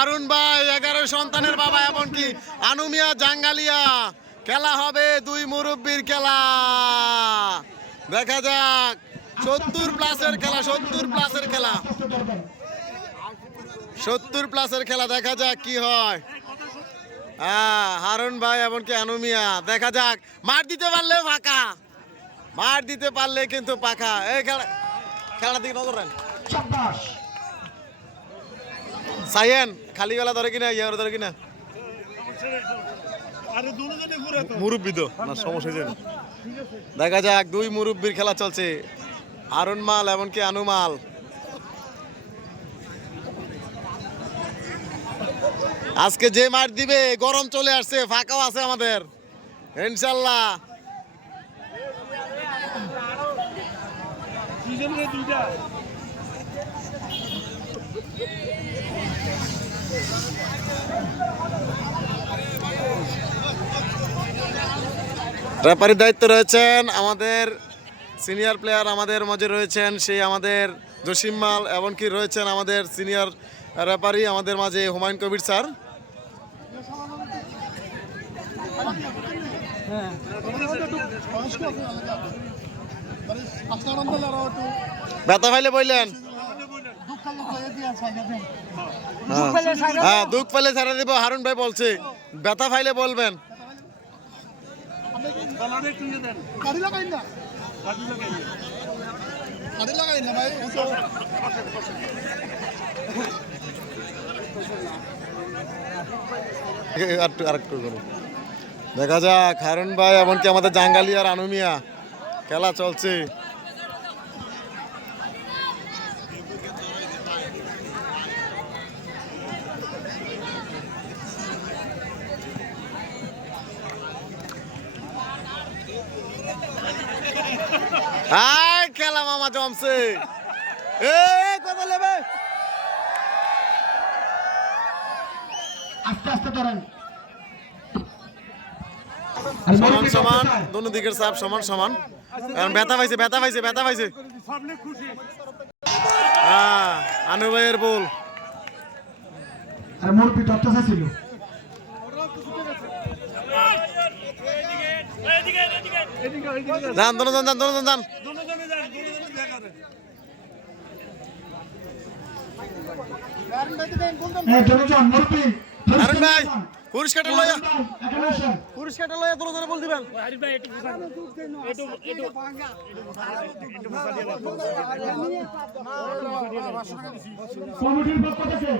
হারুন ভাই 11 সন্তানের বাবা এমনকি আনুমিয়া জাঙ্গালিয়া খেলা হবে দুই মুরব্বীর খেলা দেখা যাক 70 প্লাসের খেলা 70 প্লাসের খেলা 70 প্লাসের খেলা দেখা যাক কি হয় হারুন ভাই এমনকি আনুমিয়া দেখা যাক মার দিতে পারলে ফাঁকা মার দিতে পারলে কিন্তু পাকা এই খেলা দিকে নজর রাখেন সাইয়েন খালি গলা ধরে কিনা ইয়ার ধরে কিনা মুরব্বি তো না সমস্যা হয়েছে দেখা যাক দুই মুরব্বির খেলা চলছে হারুন মাল এমনকি আনুমাল আজকে যে মার দিবে গরম চলে আসছে ফাঁকাও আছে আমাদের ইনশাল্লাহ রেফারির দায়িত্ব রয়েছেন আমাদের সিনিয়র প্লেয়ার আমাদের মাঝে রয়েছেন সেই আমাদের জসিম মাল এমনকি রয়েছেন আমাদের সিনিয়র রেফারি আমাদের মাঝে হুমায়ুন কবির স্যার ব্যথা ফাইলে বললেন হ্যাঁ দুঃখ ফাইলে ছাড়া দিব হারুন ভাই বলছে ব্যথা ফাইলে বলবেন দেখা যাক হারুন ভাই এমনকি আমাদের জাঙ্গালি আর আনুমিয়া খেলা চলছে খেলা মামা জমছে কথা নেবে আস্তে আস্তে ধরেন সমান সমান দুনো দিকের চাপ সমান সমান কারণ ব্যথা পাইছে ব্যথা পাইছে ব্যথা পাইছে আনু ভাইয়ের বল আর মোর পিঠটা ছিল যান দোনো যান দোনো যান হারুন ভাই পুরস্কারটা লয়া পুরস্কারটা লয়া তোর জন্য বল দিবেন কমিটির পক্ষ থেকে